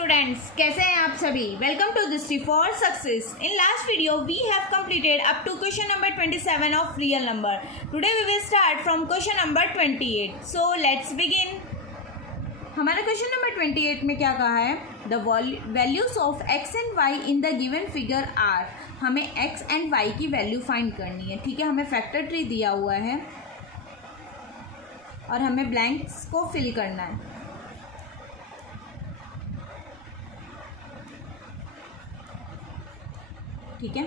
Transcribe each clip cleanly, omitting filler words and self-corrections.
Students, कैसे हैं आप सभी। Welcome to Drishti for success. In last video we have completed up to question number 27 of real number. Today we will start from question number 28। So let's begin. हमारा question number 28 में क्या कहा है, the values of X and Y in the given figure are. हमें X and Y की value find करनी है। ठीक है, हमें फैक्टर ट्री दिया हुआ है और हमें ब्लैंक्स को फिल करना है। ठीक है,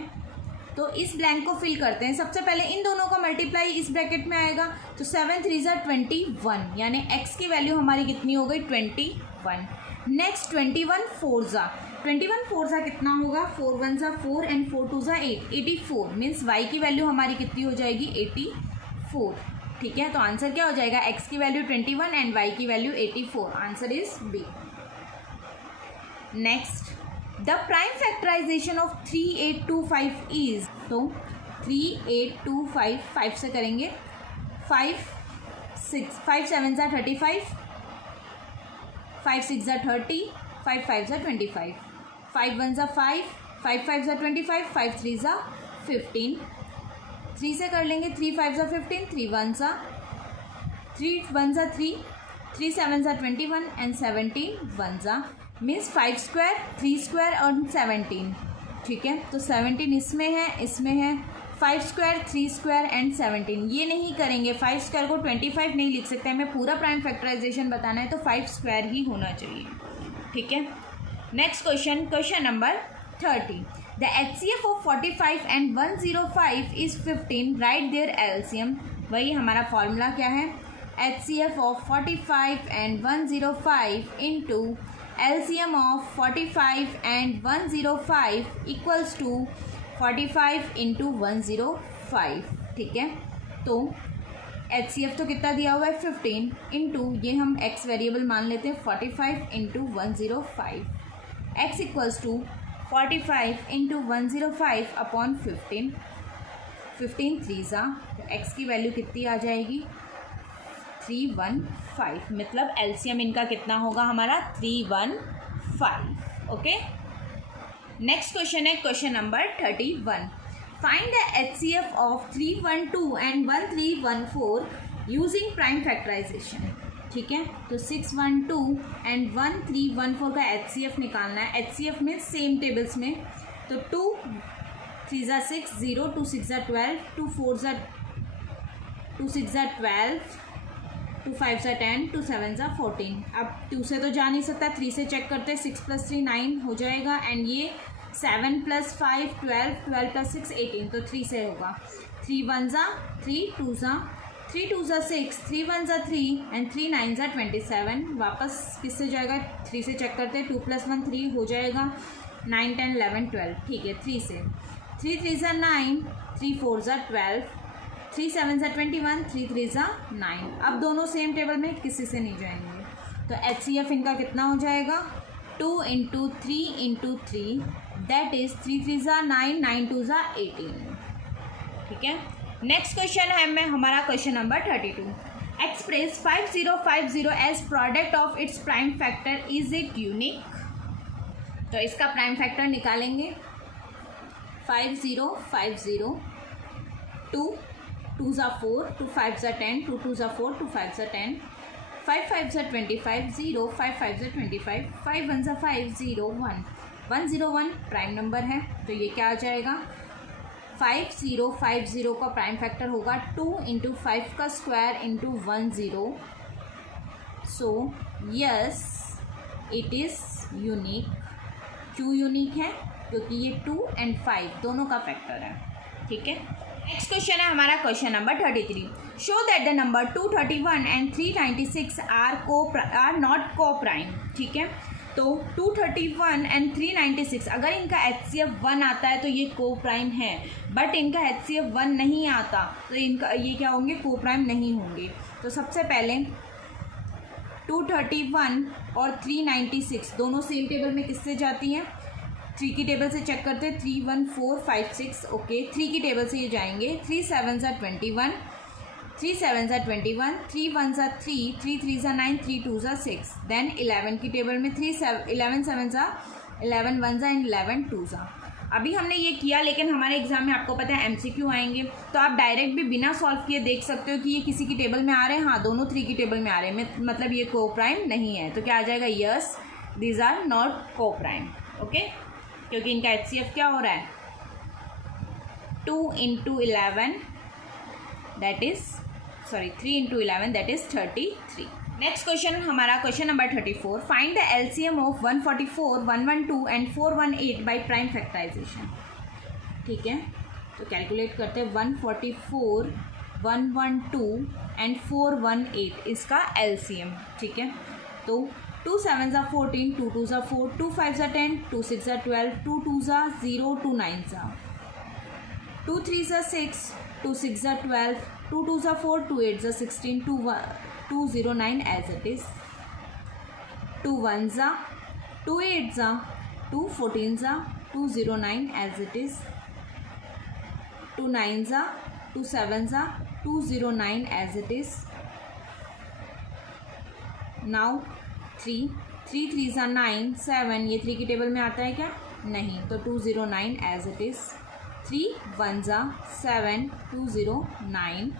तो इस ब्लैंक को फिल करते हैं। सबसे पहले इन दोनों का मल्टीप्लाई इस ब्रैकेट में आएगा, तो 7 3 21, यानी x की वैल्यू हमारी कितनी हो गई 21। नेक्स्ट 21 4 कितना होगा, 4 1 4 एंड 4 2 8, 84 मीन्स y की वैल्यू हमारी कितनी हो जाएगी 84। ठीक है, तो आंसर क्या हो जाएगा, x की वैल्यू 21 एंड y की value 84। Answer is B. Next, the prime factorization of 3825 is, तो 3825 5 से करेंगे, 5 7 35, 5 6 30, 5 5 25, 5 1 5, 5 5 25, 5 3 15, 3 से कर लेंगे, 3 5 15, 3 1 3, 3 7 21 एंड 17 1 मीन्स 5 स्क्वायर 3 स्क्वायर और 17। ठीक है, तो 17 इसमें है 5 स्क्वायर 3 स्क्वायर एंड 17। ये नहीं करेंगे, 5 स्क्वायर को 25 नहीं लिख सकते, हमें पूरा प्राइम फैक्टराइजेशन बताना है तो 5 स्क्वायर ही होना चाहिए। ठीक है, next question number 30। The HCF of 45 and 105 is 15, right there LCM. वही हमारा फॉर्मूला क्या है, HCF of 45 and 105 into LCM of 45 and 105 equals to 45 into 105। ठीक है, तो HCF तो कितना दिया हुआ है 15 इंटू, ये हम x वेरिएबल मान लेते हैं, 45 into 105, x equals to 45 into 105 upon 15, 15 3 तो x की वैल्यू कितनी आ जाएगी 315। मतलब एलसीएम इनका कितना होगा हमारा 315। ओके, नेक्स्ट क्वेश्चन है question number 31। Find the HCF of 312 and 1314 using prime factorization. ठीक है, तो 612 एंड 1314 का HCF निकालना है। HCF में सेम टेबल्स में, तो 2 3 6 0, 2 6 12, 2 4 2 6 12, 2 5 10, 2 7 14। अब 2 से तो जा नहीं सकता, 3 से चेक करते हैं, 6 + 3 9 हो जाएगा एंड ये 7 + 5 12, 12 + 6 18, तो 3 से होगा। 3 1 3, 2 3 2 6, 3 1 3 एंड 3 9 27। वापस किससे जाएगा, 3 से चेक करते हैं, 2 + 1 3 हो जाएगा, 9 10 11 12। ठीक है, 3 से, 3 3 9, 3 4 12, 3 7 21, 3 3 9। अब दोनों सेम टेबल में, किसी से नहीं जाएंगे, तो HCF इनका कितना हो जाएगा 2 × 3 × 3, दैट इज 3 3 9, 9 2 18। ठीक है, नेक्स्ट क्वेश्चन है हमारा question number 32। Express 5050 as product of its prime factor, is it unique. तो इसका प्राइम फैक्टर निकालेंगे, 5050, 2 2 4, 2 5 10, 2 2 4, 2 5 10, 5 5 25, 0 5 5 25, 5 1 5 0 1 101 प्राइम नंबर है, तो ये क्या आ जाएगा 5050 का प्राइम फैक्टर होगा 2 × 5 का square into 10। So yes it is unique. क्यों यूनिक है, क्योंकि ये 2 और 5 दोनों का फैक्टर है। ठीक है, नेक्स्ट क्वेश्चन है हमारा question number 33। Show that the number 231 and 396 are not coprime. ठीक है, तो 231 एंड 396 अगर इनका HCF 1 आता है तो ये को प्राइम है, बट इनका HCF 1 नहीं आता तो इनका ये क्या होंगे, को प्राइम नहीं होंगे। तो सबसे पहले 231 और 396 दोनों सेम टेबल में किससे जाती हैं, 3 की टेबल से चेक करते हैं, 3 1 4 5 6। ओके, 3 की टेबल से ये जाएंगे, 3 7 21, 3 7 ज़ा 21, 3 1 ज़ा 3, 3 3 ज़ा 9, 3 2 ज़ा 6। देन 11 की टेबल में 11 7 ज़ा 11 1 ज़ा एंड 11 2 ज़ा। अभी हमने ये किया, लेकिन हमारे एग्जाम में आपको पता है MCQ आएंगे, तो आप डायरेक्ट भी बिना सॉल्व किए देख सकते हो कि ये किसी की टेबल में आ रहे हैं। हाँ, दोनों 3 की टेबल में आ रहे हैं, मतलब ये को प्राइम नहीं है। तो क्या आ जाएगा? यस, दीज आर नॉट को प्राइम। ओके, क्योंकि इनका HCF क्या हो रहा है? 2 × 11 that is 3 × 11 that is 33। Next question हमारा question number 34। Find the LCM of 144, 112 and 418 by prime factorization. ठीक है, तो कैलकुलेट करते हैं। 144, 112 एंड 418 इसका LCM। ठीक है, तो 2 7 ज़ा 14, 2 2 ज़ा 4, 2 5 ज़ा 10, 2 6 ज़ा 12, 2 2 ज़ा 0, 2 9 ज़ा, 2 3 ज़ा 6, 2 6 ज़ा 12, 2 2 ज़ा 4, 2 8 ज़ा 16, 2 0 9 एज इट इज, 2 1 ज़ा 2 8 ज़ा, 2 14 ज़ा, 2 0 9 एज इट इज, 2 9 ज़ा, 2 7 ज़ा, 2 0 9 एज इट इज। नाउ 3 3 ज़ा 9, 7, ये 3 की टेबल में आता है क्या? नहीं, तो 2 0 9 एज इट इज। 3 1 ज़ा 7, 2 0 9,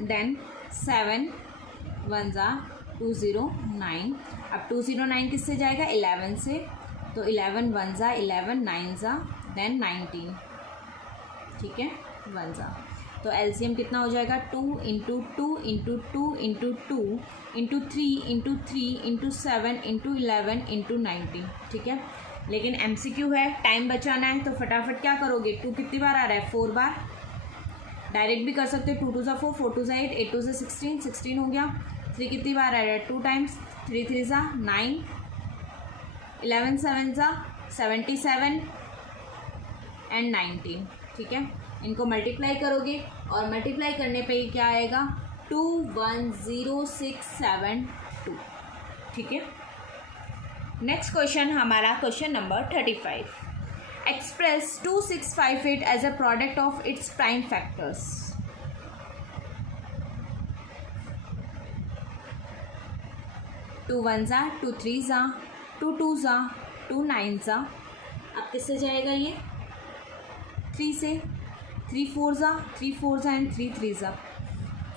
देन 7 1 ज़ा 2 0 9। अब 2 0 9 किससे जाएगा? 11 से, तो 11 1 ज़ा 11, 9 ज़ा देन 19। ठीक है, 1 ज़ा, तो LCM कितना हो जाएगा? 2 × 2 × 2 × 2 × 3 × 3 × 7 × 11 × 19। ठीक है, लेकिन MCQ है, टाइम बचाना है, तो फटाफट क्या करोगे? 2 कितनी बार आ रहा है? 4 बार। डायरेक्ट भी कर सकते हो। 2 2 ज़ा 4, 4 2 ज़ा 8, 8 2 ज़ा 16, 16 हो गया। 3 कितनी बार आ रहा है? 2 टाइम्स, 3 3 ज़ा 9, 11 7 ज़ा 77 एंड 19। ठीक है, इनको मल्टीप्लाई करोगे और मल्टीप्लाई करने पे क्या आएगा? 210,672। ठीक है, नेक्स्ट क्वेश्चन हमारा question number 35। Express 2658 as a product of its prime factors. Two 1 ज़ा, 2 3 ज़ा, 2 2 ज़ा, 2 9 ज़ा। अब किससे जाएगा ये? 3 से। 3 4 ज़ा, 3 4 ज़ा एंड 3 3 ज़ा।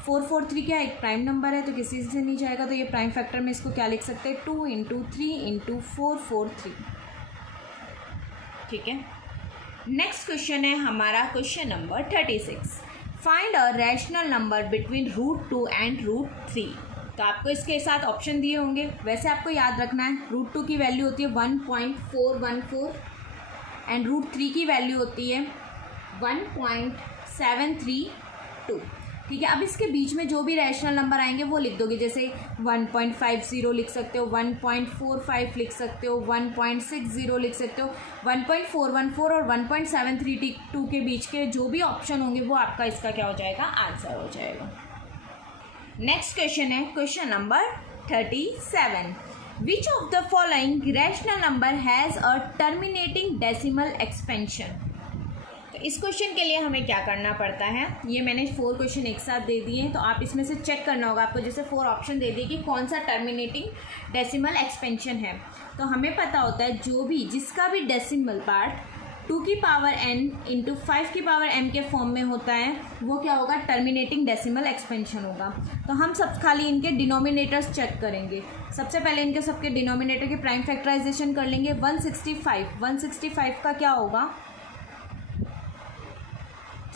4 4 3 क्या एक प्राइम नंबर है, तो किसी से नहीं जाएगा, तो ये प्राइम फैक्टर में इसको क्या लिख सकते हैं? 2 × 3 × 4 4 3। ठीक है, नेक्स्ट क्वेश्चन है हमारा question number 36। Find a rational number between √2 and √3। तो आपको इसके साथ ऑप्शन दिए होंगे, वैसे आपको याद रखना है √2 की वैल्यू होती है 1.414 एंड √3 की वैल्यू होती है 1.732। ठीक है, अब इसके बीच में जो भी रैशनल नंबर आएंगे वो लिख दोगे, जैसे 1.50 लिख सकते हो, 1.45 लिख सकते हो, 1.60 लिख सकते हो। 1.414 और 1.732 के बीच के जो भी ऑप्शन होंगे वो आपका इसका क्या हो जाएगा? आंसर हो जाएगा। नेक्स्ट क्वेश्चन है question number 37। Which of the following rational number has a terminating decimal expansion. तो इस क्वेश्चन के लिए हमें क्या करना पड़ता है? ये मैंने 4 क्वेश्चन एक साथ दे दिए हैं, तो आप इसमें से चेक करना होगा आपको, जैसे 4 ऑप्शन दे दिए कि कौन सा टर्मिनेटिंग डेसिमल एक्सपेंशन है। तो हमें पता होता है जो भी जिसका भी डेसिमल पार्ट 2 की पावर n × 5 की पावर m के फॉर्म में होता है वो क्या होगा? टर्मिनेटिंग डेसिमल एक्सपेंशन होगा। तो हम सब खाली इनके डिनोमिनेटर्स चेक करेंगे। सबसे पहले इनके सबके डिनोमिनेटर के प्राइम फैक्टराइजेशन कर लेंगे। 165 का क्या होगा?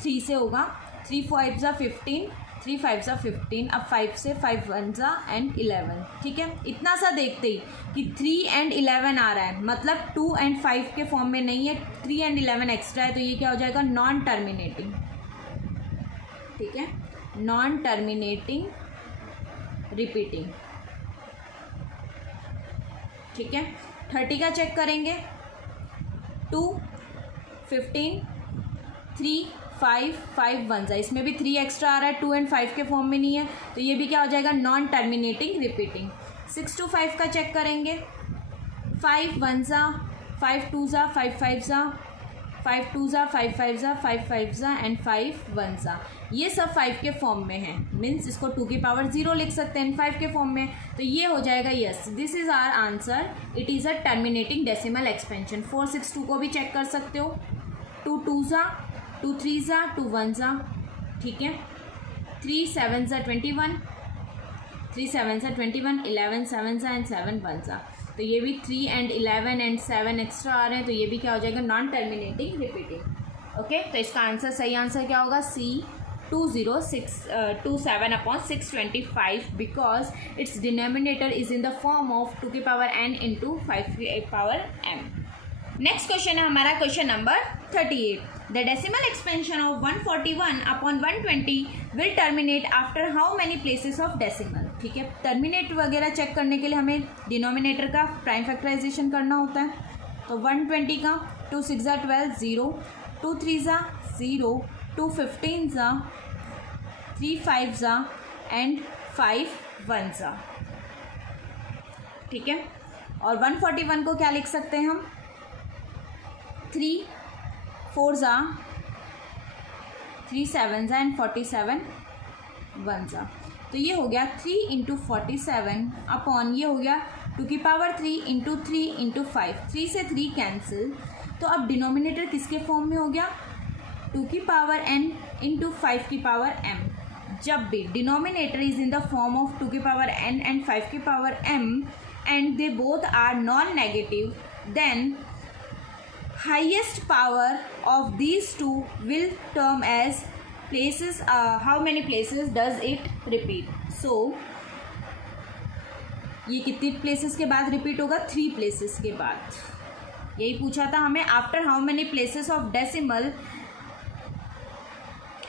3 से होगा। 3 5 ज़ा 15, 3 5 ज़ा 15। अब 5 से 5 1 ज़ा एंड 11। ठीक है, इतना सा देखते ही कि 3 एंड 11 आ रहा है, मतलब 2 एंड 5 के फॉर्म में नहीं है, 3 एंड 11 एक्स्ट्रा है, तो ये क्या हो जाएगा? Non terminating. ठीक है, नॉन टर्मिनेटिंग रिपीटिंग। ठीक है, 30 का चेक करेंगे। 2 15 3 5 5 1 ज़ा, इसमें भी 3 एक्स्ट्रा आ रहा है, 2 एंड 5 के फॉर्म में नहीं है, तो ये भी क्या हो जाएगा? Non terminating repeating. 6 to 5 का चेक करेंगे। 5 1 ज़ा, 5 2 ज़ा, 5 5 ज़ा, 5 2 ज़ा, 5 5 ज़ा, 5 5 ज़ा एंड 5 1 ज़ा, ये सब 5 के फॉर्म में है, मीन्स इसको 2 की पावर 0 लिख सकते हैं 5 के फॉर्म में, तो ये हो जाएगा yes, this is our answer, it is a terminating decimal expansion. 462 को भी चेक कर सकते हो, 2 2 ज़ा, 2 3 ज़ा, 2 1 ज़ा, ठीक है, 3 7 ज़ा 21, 3 7 ज़ा 21, 11 7 ज़ा एंड 7 1 ज़ा, तो ये भी 3 एंड 11 एंड 7 एक्स्ट्रा आ रहे हैं, तो ये भी क्या हो जाएगा, नॉन टर्मिनेटिंग रिपीटिंग। ओके, तो इसका आंसर, सही आंसर क्या होगा, C 2027/625 because it's denominator is in the form of 2 की पावर n इंटू 5 की पावर m। नेक्स्ट क्वेश्चन है हमारा question number 38। The decimal expansion of 141/120 will terminate after how many places of decimal. ठीक है, terminate वगैरह check करने के लिए हमें डिनोमिनेटर का प्राइम फैक्टराइजेशन करना होता है, तो 120 का 2 6 ज़ा 12 0, 2 3 ज़ा 0, 2 15 ज़ा, 3 5 ज़ा एंड 5 1 ज़ा। ठीक है, और 141 को क्या लिख सकते हैं हम, 3 4 ज़ा, 3 7 ज़ा एंड 47 1 ज़ा, तो ये हो गया 3 इंटू 47 अपॉन ये हो गया 2 की पावर 3 इंटू 3 इंटू 5, 3 से 3 कैंसिल, तो अब डिनोमिनेटर किसके फॉर्म में हो गया, 2 की पावर n इंटू 5 की पावर m। जब भी denominator is in the form of 2 की पावर n एंड 5 की power m and they both are non negative, then highest power of these two will term as places, how many places does it repeat, so ये कितनी places के बाद repeat होगा, 3 places के बाद। यही पूछा था हमें, after how many places of decimal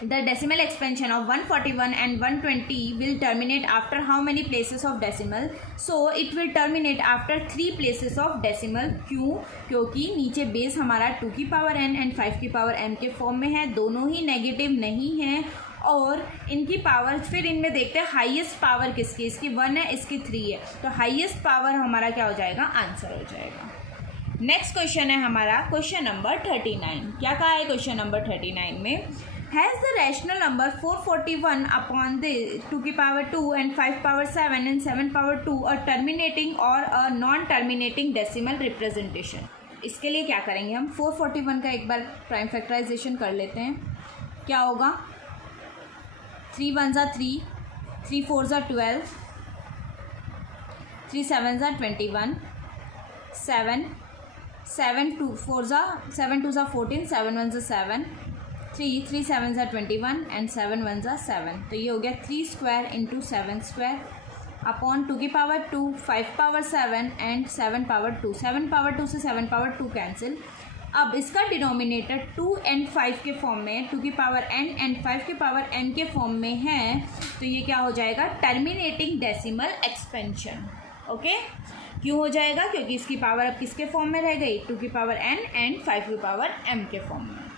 the decimal expansion of 141 and 120 will terminate after how many places of decimal, so it will terminate after 3 places of decimal। क्यों, क्योंकि नीचे बेस हमारा 2 की पावर n एंड 5 की power m के form में है, दोनों ही नेगेटिव नहीं हैं, और इनकी पावर फिर इनमें देखते हैं हाईएस्ट पावर किसकी, इसकी 1 है, इसकी 3 है, तो हाईएस्ट पावर हमारा क्या हो जाएगा, आंसर हो जाएगा। नेक्स्ट क्वेश्चन है हमारा क्वेश्चन नंबर 39। क्या कहा है क्वेश्चन नंबर 39 में, has the rational number 441 upon the 2 की power 2 and 5 power 7 and 7 power 2 और टर्मिनेटिंग और a non terminating decimal representation. इसके लिए क्या करेंगे हम, 441 का एक बार प्राइम फैक्टराइजेशन कर लेते हैं। क्या होगा, 3 1 ज़ा 3, 3 4 ज़ा 12, 3 7 ज़ा 21, 7 2 4 ज़ा 7 2 ज़ा 14, 7 1 ज़ा 7, 3 3 7 ज़ा 21 एंड 7 1 ज़ा 7, तो ये हो गया 3 स्क्वायर इंटू 7 स्क्वायर अपॉन 2 की power 2, 5 power 7 and 7 power 2, 7 power 2 से 7 पावर 2 कैंसिल। अब इसका डिनोमिनेटर 2 एंड 5 के फॉर्म में, 2 की पावर n एंड 5 की पावर m के फॉर्म में है, तो ये क्या हो जाएगा, टर्मिनेटिंग डेसिमल एक्सपेंशन। ओके, क्यों हो जाएगा, क्योंकि इसकी पावर अब किसके फॉर्म में रह गई, 2 की पावर n एंड 5 की पावर m के फॉर्म में।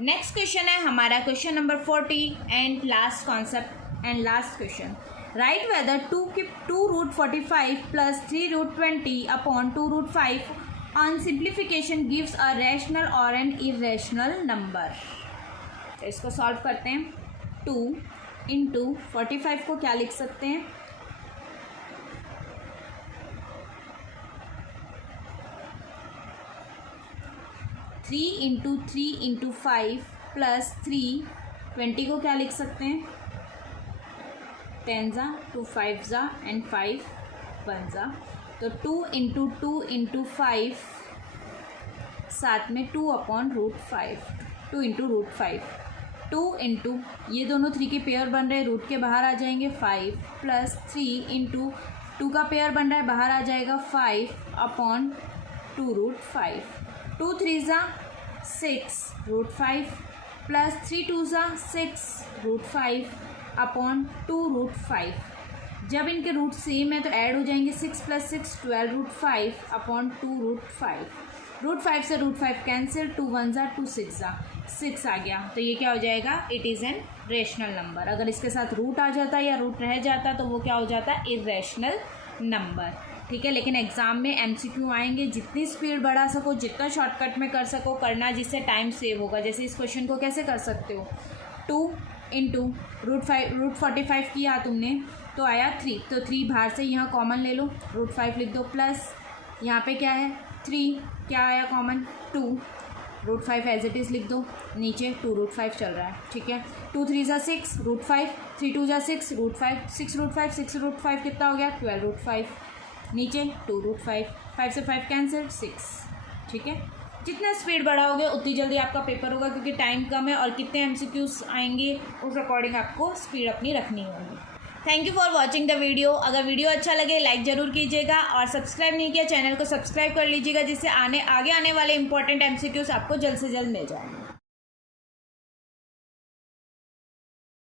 नेक्स्ट क्वेश्चन है हमारा question number 40 and last concept and last question. Write whether 2√45 plus 3√20 upon 2√5 on simplification gives a rational or an irrational number. तो इसको सॉल्व करते हैं। 2 इंटू 45 को क्या लिख सकते हैं, 3 इंटू 3 इंटू 5 प्लस 3, 20 को क्या लिख सकते हैं, 10 ज़ा 2 5 ज़ा एंड 5 1 ज़ा, तो 2 इंटू 2 इंटू 5 साथ में 2 अपॉन √5, 2 इंटू √5, 2 इंटू ये दोनों 3 के पेयर बन रहे हैं, रूट के बाहर आ जाएंगे 5 प्लस 3 इंटू 2 का पेयर बन रहा है, बाहर आ जाएगा 5 अपॉन 2√5, 2 3 ज़ा 6 √5 प्लस 3 2 ज़ा 6 √5 अपॉन 2√5। जब इनके रूट सेम है तो ऐड हो जाएंगे, 6 प्लस 6 12√5 अपॉन 2√5, √5 से √5 कैंसिल, 2 1 ज़ा 2 6 ज़ा 6 आ गया, तो ये क्या हो जाएगा, it is an rational number. अगर इसके साथ रूट आ जाता या रूट रह जाता तो वो क्या हो जाता, इरेशनल नंबर। ठीक है। लेकिन एग्ज़ाम में MCQ आएंगे, जितनी स्पीड बढ़ा सको, जितना शॉर्टकट में कर सको करना, जिससे टाइम सेव होगा। जैसे इस क्वेश्चन को कैसे कर सकते हो, 2 × √45 किया तुमने तो आया 3, तो 3 बाहर से यहाँ कॉमन ले लो, √5 लिख दो, प्लस यहाँ पे क्या है 3, क्या आया कॉमन 2, √5 एज इट इज़ लिख दो, नीचे 2√5 चल रहा है, ठीक है। 2 3 × 6 √5, 3 2 × 6 √5, 6 √5 कितना हो गया 12√5, नीचे 2√5, 5 से 5 कैंसिल 6, ठीक है। जितना स्पीड बढ़ाओगे उतनी जल्दी आपका पेपर होगा, क्योंकि टाइम कम है और कितने MCQs आएंगे उस अकॉर्डिंग आपको स्पीड अपनी रखनी होगी। Thank you for watching the video. अगर वीडियो अच्छा लगे लाइक ज़रूर कीजिएगा और सब्सक्राइब नहीं किया चैनल को सब्सक्राइब कर लीजिएगा, जिससे आगे आने वाले इंपॉर्टेंट MCQs आपको जल्द से जल्द मिल जाए।